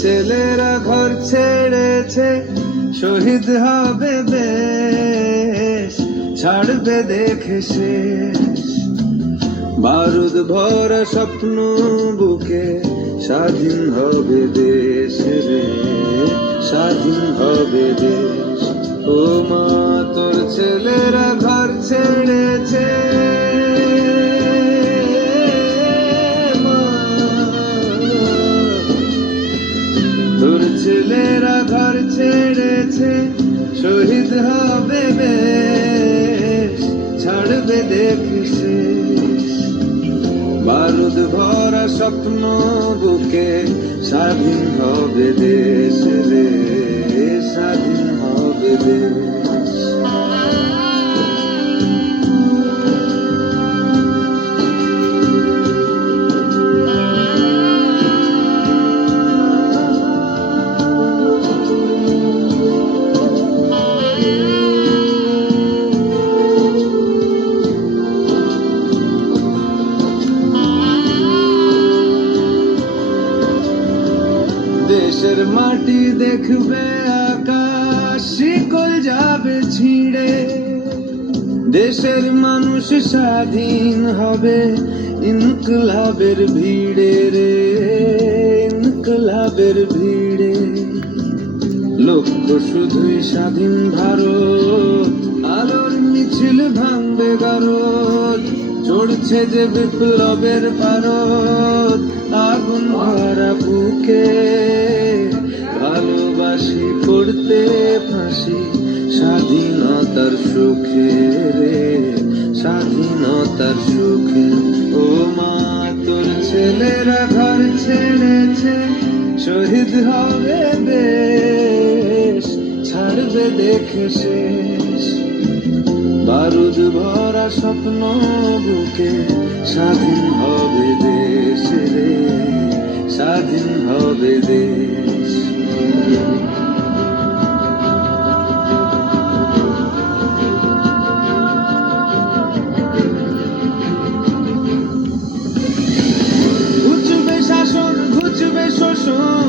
ছেলেরা ঘর ছেড়েছে, শহীদ হবে দেশ, ছাড়বে দেখে শেষ। বারুদ ভরা স্বপ্ন বুকে, স্বাধীন হবে দেশ রে, স্বাধীন হবে দেশ। ও মা তোর ছেলেরা ঘর ছেড়েছে, তোর ছেলেরা ঘর ছেড়েছে, শহীদ হবে বেশ, ছাড়বে দেখে শেষ। বারুদ ভরা স্বপ্ন বুকে, স্বাধীন হবে দেশ রে, স্বাধীন হবে দেশ। দেশের মাটি দেখবে আকাশ, শিকল যাবে ছিঁড়ে। দেশের মানুষ স্বাধীন হবে ইনকলাবের ভিড়ে রে, ইনকলাবের ভিড়ে। লক্ষ্য শুধুই স্বাধীন ভারত, আলোর মিছিল ভাঙবে গারদ। চড়ছে যে বিপ্লবের পারদ, আগুন ভরা বুকে, ভালোবাসি পড়তে ফাঁসি, স্বাধীনতার সুখে রে, স্বাধীনতার সুখে। ও মা তোর ছেলেরা ঘর ছেড়েছে, শহীদ হবে বেশ, ছাড়বে দেখে শেষ। বারুদ ভরা স্বপ্ন বুকে, স্বাধীন হবে দেশ রে, স্বাধীন হবে দেশ। ঘুচবে শাসন, ঘুচবে শোষণ,